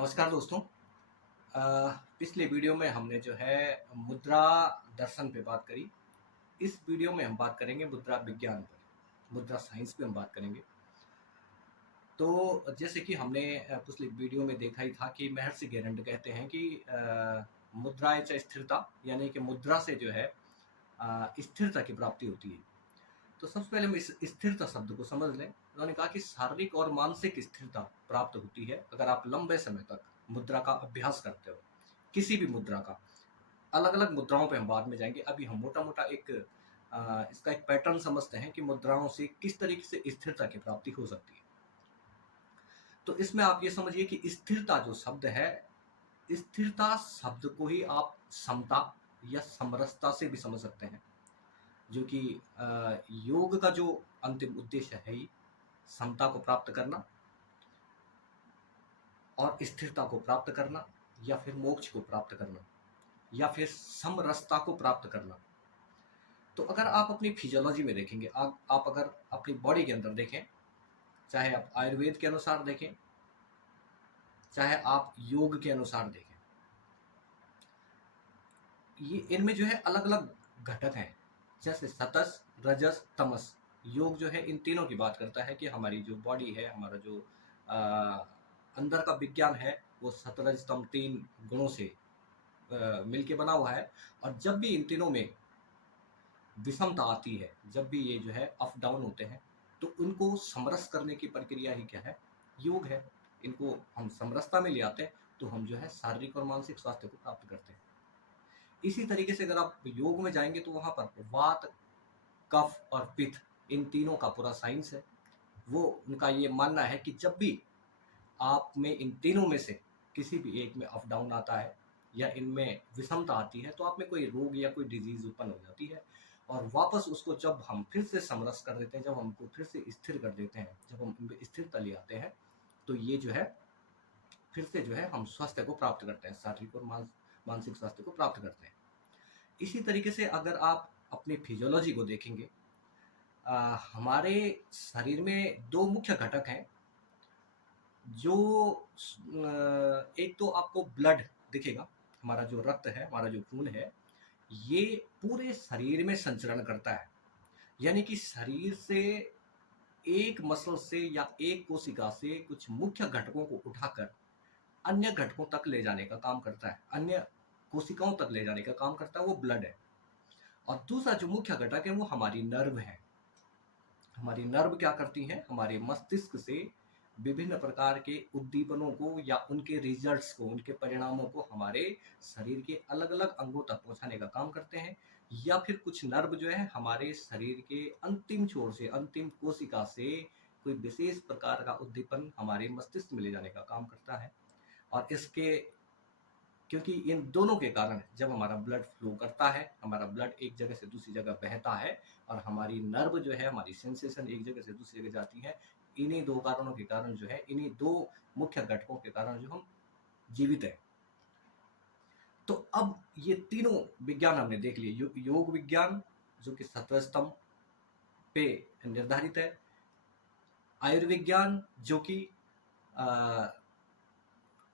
नमस्कार दोस्तों। पिछले वीडियो में हमने जो है मुद्रा दर्शन पे बात करी। इस वीडियो में हम बात करेंगे मुद्रा विज्ञान पर, मुद्रा साइंस पे हम बात करेंगे। तो जैसे कि हमने पिछले वीडियो में देखा ही था कि महर्षि गेरंड कहते हैं कि मुद्राएं च स्थिरता, यानी कि मुद्रा से जो है स्थिरता की प्राप्ति होती है। तो सबसे पहले हम इस स्थिरता शब्द को समझ लें। उन्होंने कहा कि शारीरिक और मानसिक स्थिरता प्राप्त होती है अगर आप लंबे समय तक मुद्रा का अभ्यास करते हो, किसी भी मुद्रा का। अलग अलग मुद्राओं पे हम बाद में जाएंगे। अभी हम मोटा मोटा इसका एक पैटर्न समझते हैं कि मुद्राओं से किस तरीके से स्थिरता की प्राप्ति हो सकती है। तो इसमें आप ये समझिए कि स्थिरता जो शब्द है, स्थिरता शब्द को ही आप समता या समरसता से भी समझ सकते हैं, जो कि योग का जो अंतिम उद्देश्य है ही समता को प्राप्त करना और स्थिरता को प्राप्त करना, या फिर मोक्ष को प्राप्त करना, या फिर समरसता को प्राप्त करना। तो अगर आप अपनी फिजियोलॉजी में देखेंगे, आप अगर अपनी बॉडी के अंदर देखें, चाहे आप आयुर्वेद के अनुसार देखें, चाहे आप योग के अनुसार देखें, ये इनमें जो है अलग अलग घटक हैं, जैसे सतस, रजस, तमस। योग जो है इन तीनों की बात करता है कि हमारी जो बॉडी है, हमारा जो आ, अंदर का विज्ञान है, वो सतरज तम तीन गुणों से मिलके बना हुआ है। और जब भी इन तीनों में विषमता आती है, जब भी ये जो है अप डाउन होते हैं, तो उनको समरस करने की प्रक्रिया ही क्या है? योग है। इनको हम समरसता में ले आते हैं तो हम जो है शारीरिक और मानसिक स्वास्थ्य को प्राप्त करते हैं। इसी तरीके से अगर आप योग में जाएंगे तो वहां पर वात, कफ और पित्त, इन तीनों का पूरा साइंस है। वो उनका ये मानना है कि जब भी आप में इन तीनों में से किसी भी एक में अप डाउन आता है या इनमें विषमता आती है, तो आप में कोई रोग या कोई डिजीज उत्पन्न हो जाती है। और वापस उसको जब हम फिर से समरस कर देते हैं, जब हमको फिर से स्थिर कर देते हैं, जब हम इनमें स्थिरता ले आते हैं, तो ये जो है फिर से जो है हम स्वास्थ्य को प्राप्त करते हैं, शारीरिक और मानसिक स्वास्थ्य को प्राप्त करते हैं। इसी तरीके से अगर आप अपनी फिजियोलॉजी को देखेंगे, हमारे शरीर में दो मुख्य घटक हैं जो एक तो आपको ब्लड दिखेगा, हमारा जो रक्त है, हमारा जो खून है, ये पूरे शरीर में संचरण करता है। यानी कि शरीर से एक मसल से या एक कोशिका से कुछ मुख्य घटकों को उठाकर अन्य घटकों तक ले जाने का काम करता है, अन्य कोशिकाओं तक ले जाने का काम करता है, वो ब्लड है। और दूसरा जो मुख्य घटक है वो हमारी नर्व है। हमारी नर्व क्या करती हैं? हमारे मस्तिष्क से विभिन्न प्रकार के उद्दीपनों को या उनके रिजल्ट्स को, उनके परिणामों को हमारे शरीर के अलग अलग अंगों तक पहुंचाने का काम करते हैं। या फिर कुछ नर्व जो है हमारे शरीर के अंतिम छोर से, अंतिम कोशिका से कोई विशेष प्रकार का उद्दीपन हमारे मस्तिष्क में ले जाने का काम करता है। और इसके क्योंकि इन दोनों के कारण जब हमारा ब्लड फ्लो करता है, हमारा ब्लड एक जगह से दूसरी जगह बहता है, और हमारी नर्व जो है, हमारी सेंसेशन एक जगह से दूसरी जगह जाती है, इन्हीं दो कारणों के कारण जो है, इन्हीं दो मुख्य घटकों के कारण जो हम जीवित हैं। तो अब ये तीनों विज्ञान हमने देख लिए। योग विज्ञान जो कि सत्व स्तंभ पे निर्धारित है, आयुर्विज्ञान जो कि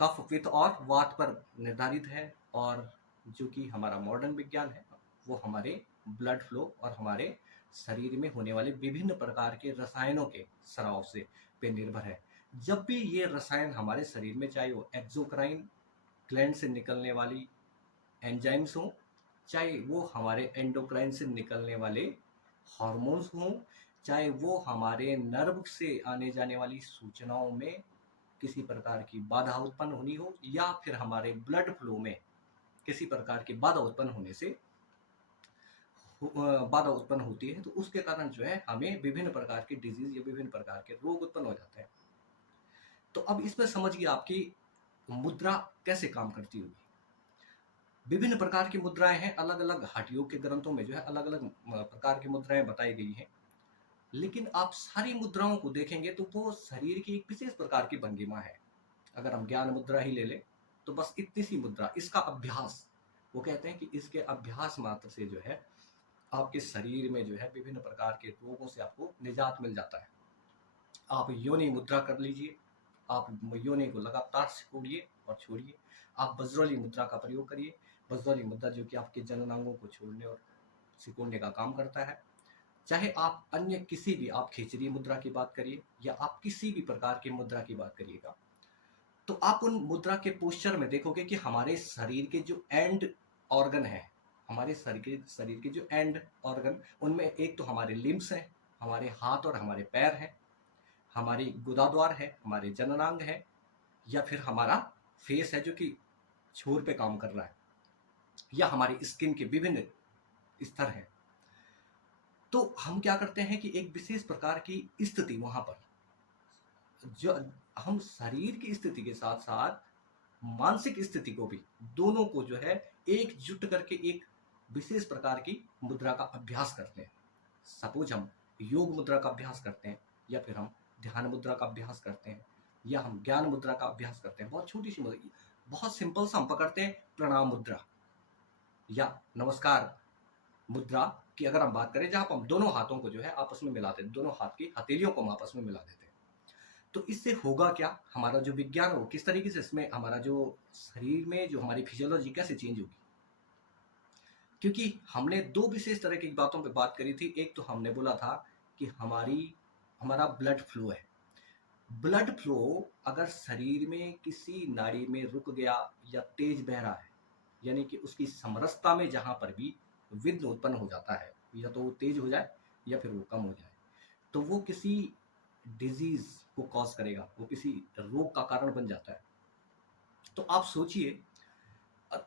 कफ, पित्त और वात पर निर्धारित है, और जो कि हमारा मॉडर्न विज्ञान है वो हमारे ब्लड फ्लो और हमारे शरीर में होने वाले विभिन्न प्रकार के रसायनों के स्राव से पे निर्भर है। जब भी ये रसायन हमारे शरीर में, चाहे वो एक्सोक्राइन ग्लैंड से निकलने वाली एंजाइम्स हों, चाहे वो हमारे एंडोक्राइन से निकलने वाले हार्मोन्स हों, चाहे वो हमारे नर्व से आने जाने वाली सूचनाओं में किसी प्रकार की बाधा उत्पन्न होनी हो, या फिर हमारे ब्लड फ्लो में किसी प्रकार की बाधा उत्पन्न होने से बाधा उत्पन्न होती है, तो उसके कारण जो है हमें विभिन्न प्रकार की डिजीज या विभिन्न प्रकार के रोग उत्पन्न हो जाते हैं। तो अब इसमें समझिए आपकी मुद्रा कैसे काम करती होगी। विभिन्न प्रकार की मुद्राएं हैं, अलग अलग हठ योग के ग्रंथों में जो है अलग अलग प्रकार की मुद्राएं बताई गई हैं। लेकिन आप सारी मुद्राओं को देखेंगे तो वो शरीर की एक विशेष प्रकार की भंगिमा है। अगर हम ज्ञान मुद्रा ही ले लें तो बस इतनी सी मुद्रा, इसका अभ्यास, वो कहते हैं कि इसके अभ्यास मात्र से जो है आपके शरीर में जो है विभिन्न प्रकार के रोगों से आपको निजात मिल जाता है। आप योनि मुद्रा कर लीजिए, आप योनि को लगातार सिकोड़िए और छोड़िए। आप बज्रौली मुद्रा का प्रयोग करिए। बज्रौली मुद्रा जो कि आपके जननांगों को छोड़ने और सिकोड़ने का काम करता है। चाहे आप अन्य किसी भी, आप खिचड़ी मुद्रा की बात करिए या आप किसी भी प्रकार की मुद्रा की बात करिएगा, तो आप उन मुद्रा के पोस्चर में देखोगे कि हमारे शरीर के जो एंड ऑर्गन है, हमारे शरीर के जो एंड ऑर्गन, उनमें एक तो हमारे लिम्स हैं, हमारे हाथ और हमारे पैर हैं, हमारी गुदाद्वार है, हमारे जननांग है, या फिर हमारा फेस है जो कि छोर पे काम कर रहा है, या हमारी स्किन के विभिन्न स्तर हैं। तो हम क्या करते हैं कि एक विशेष प्रकार की स्थिति वहां पर, जो हम शरीर की स्थिति के साथ साथ मानसिक स्थिति को भी, दोनों को जो है एकजुट करके एक विशेष प्रकार की मुद्रा का अभ्यास करते हैं। सपोज हम योग मुद्रा का अभ्यास करते हैं, या फिर हम ध्यान मुद्रा का अभ्यास करते हैं, या हम ज्ञान मुद्रा का अभ्यास करते हैं। बहुत छोटी सी मुद्रा, बहुत सिंपल सा हम पकड़ते हैं प्रणाम मुद्रा या नमस्कार मुद्रा की अगर हम बात करें, जहां पर हम दोनों हाथों को जो है आपस में मिलाते हैं, दोनों हाथ की हथेलियों को हम आपस में मिला देते हैं। तो इससे होगा क्या, हमारा जो विज्ञान हो किस तरीके से, इसमें हमारा जो शरीर में जो हमारी फिजियोलॉजी कैसे चेंज होगी। क्योंकि हमने दो विशेष तरह की बातों पे बात करी थी। एक तो हमने बोला था कि हमारा ब्लड फ्लो है। ब्लड फ्लो अगर शरीर में किसी नाड़ी में रुक गया या तेज बह रहा है, यानी कि उसकी समरसता में जहां पर भी विघ्न उत्पन्न हो जाता है, या तो वो तेज हो जाए या फिर वो कम हो जाए, तो वो किसी डिजीज को कॉज करेगा, वो किसी रोग का कारण बन जाता है। तो आप सोचिए, अ,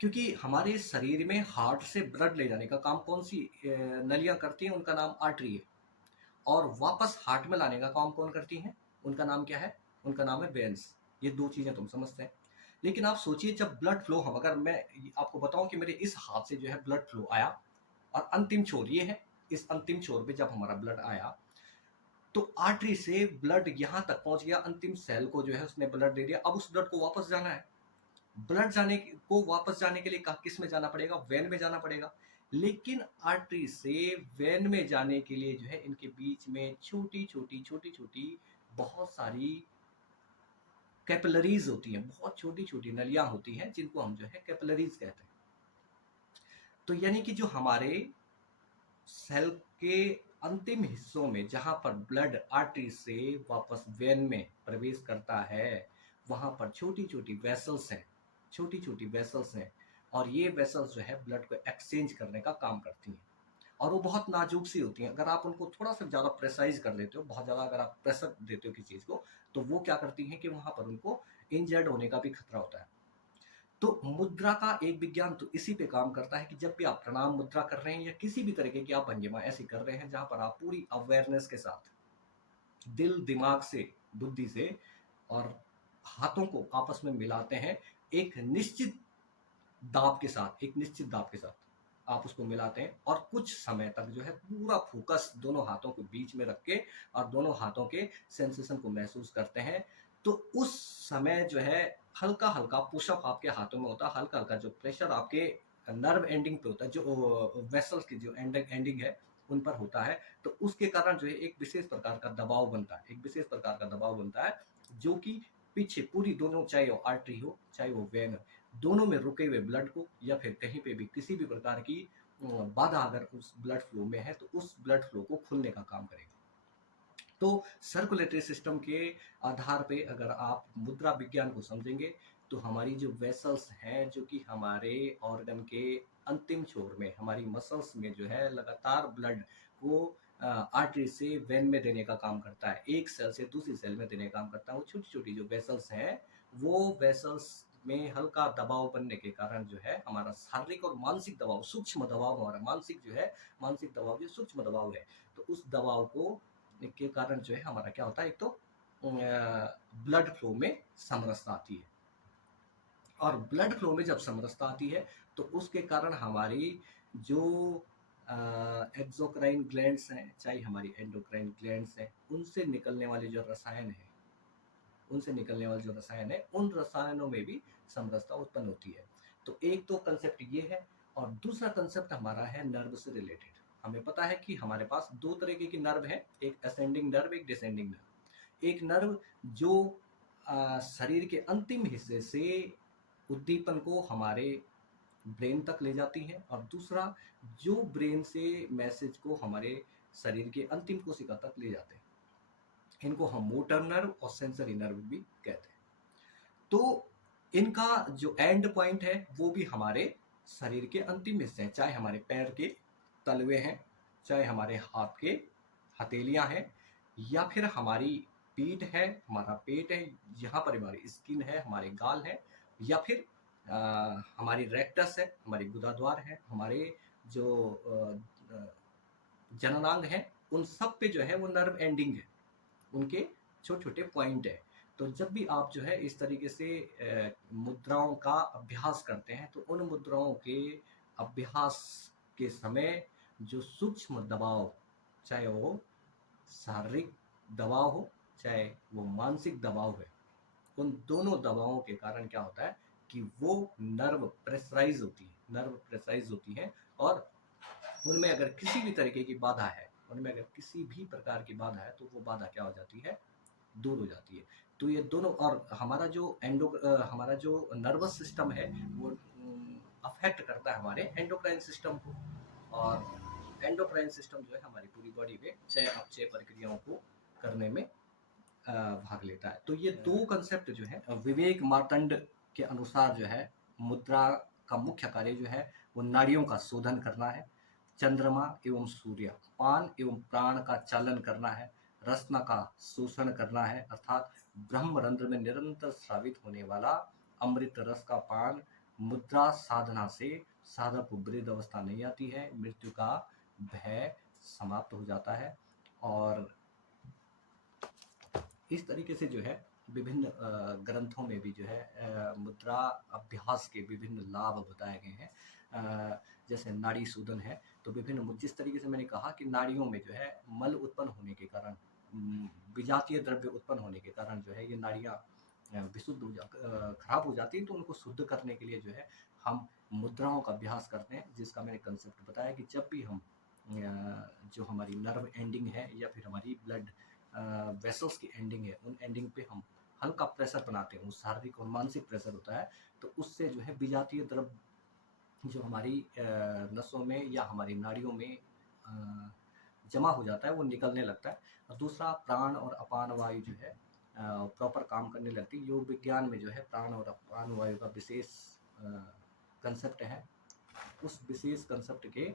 क्योंकि हमारे शरीर में हार्ट से ब्लड ले जाने का काम कौन सी नलियां करती हैं, उनका नाम आर्टरी है। और वापस हार्ट में लाने का काम कौन करती हैं, उनका नाम क्या है, उनका नाम है वेन्स। ये दो चीजें तुम समझते हैं। लेकिन आप सोचिए, जब ब्लड फ्लो, हम अगर मैं आपको बताऊं कि मेरे इस हाथ से जो है ब्लड फ्लो आया, और अंतिम छोर ये है, इस अंतिम छोर पे जब हमारा ब्लड आया, तो आर्टरी से ब्लड यहां तक पहुंच गया, अंतिम सेल को जो है उसने ब्लड दे दिया। अब उस ब्लड को वापस जाना है, को वापस जाने के लिए किस में जाना पड़ेगा, वेन में जाना पड़ेगा। लेकिन आर्टरी से वेन में जाने के लिए जो है इनके बीच में छोटी छोटी बहुत सारी कैपिलरीज होती हैं, बहुत छोटी छोटी नलियां होती हैं, जिनको हम जो है कैपिलरीज कहते हैं। तो यानी कि जो हमारे सेल के अंतिम हिस्सों में जहां पर ब्लड आर्टरी से वापस वेन में प्रवेश करता है, वहां पर छोटी छोटी वेसल्स हैं, छोटी छोटी वेसल्स हैं। और ये वेसल्स जो है ब्लड को एक्सचेंज करने का काम करती हैं, और वो बहुत नाजुक सी होती हैं। अगर आप उनको थोड़ा सा ज़्यादा प्रेसाइज कर देते हो, बहुत ज़्यादा अगर आप प्रेशर देते हो किसी चीज़ को, तो वो क्या करती हैं कि वहां पर उनको इंजर्ड होने का भी खतरा होता है। तो मुद्रा का एक विज्ञान तो इसी पे काम करता है कि जब भी आप प्रणाम मुद्रा कर रहे हैं, या किसी भी तरीके की आप भंगिमा ऐसी कर रहे हैं जहां पर आप पूरी अवेयरनेस के साथ, दिल दिमाग से, बुद्धि से, और हाथों को आपस में मिलाते हैं, एक निश्चित दाब के साथ, एक निश्चित दाब के साथ आप उसको मिलाते हैं, और कुछ समय तक जो है पूरा फोकस दोनों हाथों के बीच में रख के और दोनों हाथों के सेंसेशन को महसूस करते हैं। तो उस समय जो है हल्का हल्का पुशअप आपके हाथों में होता है, हल्का हल्का जो प्रेशर आपके नर्व एंडिंग पे होता है, जो वेसल्स की जो एंडिंग है उन पर होता है। तो उसके कारण जो है एक विशेष प्रकार का दबाव बनता है, एक विशेष प्रकार का दबाव बनता है, जो कि पीछे पूरी दोनों, चाहे वो आर्टरी हो चाहे वो वेन, दोनों में रुके हुए ब्लड को, या फिर कहीं पे भी किसी भी प्रकार की बाधा अगर उस ब्लड फ्लो में है, तो उस ब्लड फ्लो को खोलने का काम करेगा। तो सर्कुलेटरी सिस्टम के आधार पे अगर आप मुद्रा विज्ञान को समझेंगे, तो हमारी जो वेसल्स हैं, जो कि हमारे ऑर्गन के अंतिम छोर में, हमारी मसल्स में जो है लगातार ब्लड को आर्टरी से वेन में देने का काम करता है, एक सेल से दूसरी सेल में देने का काम करता है। वो छोटी छोटी जो वेसल्स हैं, वो वेसल्स में हल्का दबाव बनने के कारण जो है हमारा शारीरिक और मानसिक दबाव, सूक्ष्म दबाव, हमारा मानसिक जो है, मानसिक दबाव जो सूक्ष्म दबाव है, तो उस दबाव को के कारण जो है हमारा क्या होता है, एक तो ब्लड फ्लो में समरसता आती है। और ब्लड फ्लो में जब समरसता आती है, तो उसके कारण हमारी जो एक्सोक्राइन ग्लैंड्स हैं, चाहे हमारी एंडोक्राइन ग्लैंड्स हैं, उनसे निकलने वाले जो रसायन है, उन रसायनों में भी समरसता उत्पन्न होती है। तो एक तो कंसेप्ट ये है, और दूसरा कंसेप्ट हमारा है नर्व से रिलेटेड। हमें पता है कि हमारे पास दो तरीके की नर्व है, एक असेंडिंग नर्व, एक डिसेंडिंग नर्व। एक नर्व जो शरीर के अंतिम हिस्से से उद्दीपन को हमारे ब्रेन तक ले जाती हैं, और दूसरा जो ब्रेन से मैसेज को हमारे शरीर के अंतिम कोशिका तक ले जाते हैं। इनको हम मोटर नर्व और सेंसरी नर्व भी कहते हैं। तो इनका जो एंड पॉइंट है वो भी हमारे शरीर के अंतिम हिस्से हैं, चाहे हमारे पैर के तलवे हैं, चाहे हमारे हाथ के हथेलियां हैं, या फिर हमारी पीठ है, हमारा पेट है, यहाँ पर हमारी स्किन है, हमारे गाल है, या फिर हमारी रेक्टस है, हमारी गुदाद्वार है, हमारे जो जननांग है, उन सब पे जो है वो नर्व एंडिंग है, उनके छोटे छोटे पॉइंट है। तो जब भी आप जो है इस तरीके से मुद्राओं का अभ्यास करते हैं, तो उन मुद्राओं के अभ्यास के समय जो सूक्ष्म दबाव, चाहे वो शारीरिक दबाव हो, चाहे वो मानसिक दबाव है, उन दोनों दबावों के कारण क्या होता है कि वो नर्व प्रेशराइज होती है, नर्व प्रेशराइज होती है, और उनमें अगर किसी भी तरीके की बाधा है, उनमें अगर किसी भी प्रकार की बाधा है, तो वो बाधा क्या हो जाती है, दूर हो जाती है। तो ये दोनों, और हमारा जो नर्वस सिस्टम है वो अफेक्ट करता है हमारे एंडोक्राइन सिस्टम को, और एंडोक्राइन सिस्टम जो है हमारी पूरी बॉडी में चय अपचय प्रक्रियाओं को करने में भाग लेता है। तो ये दो कंसेप्ट जो है, विवेक मार्तंड के अनुसार जो है, मुद्रा का मुख्य कार्य जो है वो नाड़ियों का शोधन करना है, चंद्रमा एवं सूर्य, पान एवं प्राण का चालन करना है, रसना का शोषण करना है, अर्थात ब्रह्मरंध्र में निरंतर स्रावित होने वाला अमृत रस का पान। मुद्रा साधना से साधक को वृद्ध अवस्था नहीं आती है, मृत्यु का भय समाप्त हो जाता है। और इस तरीके से जो है विभिन्न ग्रंथों में भी जो है मुद्रा अभ्यास के विभिन्न लाभ बताए गए हैं। जैसे नाड़ी शोधन है, तो विभिन्न, जिस तरीके से मैंने कहा कि नाड़ियों में जो है मल उत्पन्न होने के कारण, विजातीय द्रव्य उत्पन्न होने के कारण जो है ये नाड़ियाँ विशुद्ध खराब हो जाती है, तो उनको शुद्ध करने के लिए जो है हम मुद्राओं का अभ्यास करते हैं, जिसका मैंने कंसेप्ट बताया कि जब भी हम जो हमारी नर्व एंडिंग है या फिर हमारी ब्लड वेसल्स की एंडिंग है, उन एंडिंग पे हम हल्का प्रेशर बनाते हैं, वो शारीरिक और मानसिक प्रेशर होता है, तो उससे जो है विजातीय द्रव्य जो हमारी नसों में या हमारी नाड़ियों में जमा हो जाता है, वो निकलने लगता है। और दूसरा, प्राण और अपान वायु जो है प्रॉपर काम करने लगती है। योग विज्ञान में जो है प्राण और अपान वायु का विशेष कंसेप्ट है। उस विशेष कंसेप्ट के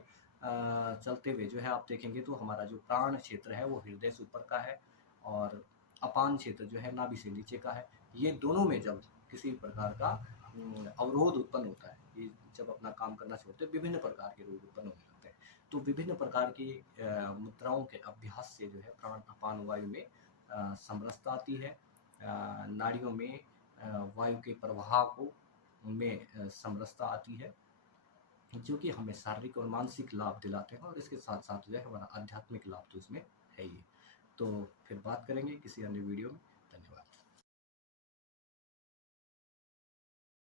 चलते हुए जो है आप देखेंगे तो हमारा जो प्राण क्षेत्र है वो हृदय से ऊपर का है, और अपान क्षेत्र जो है नाभि से नीचे का है। ये दोनों में जब किसी प्रकार का अवरोध उत्पन्न होता है, ये जब अपना काम करना छोड़ते हैं, विभिन्न प्रकार के रोग उत्पन्न होने लगते हैं। तो विभिन्न प्रकार की मुद्राओं के अभ्यास से जो है प्राण अपान वायु में समरसता आती है, नाड़ियों में वायु के प्रवाह को में समरसता आती है, जो कि हमें शारीरिक और मानसिक लाभ दिलाते हैं, और इसके साथ साथ जो है हमारा आध्यात्मिक लाभ तो इसमें है ही। तो फिर बात करेंगे किसी अन्य वीडियो में।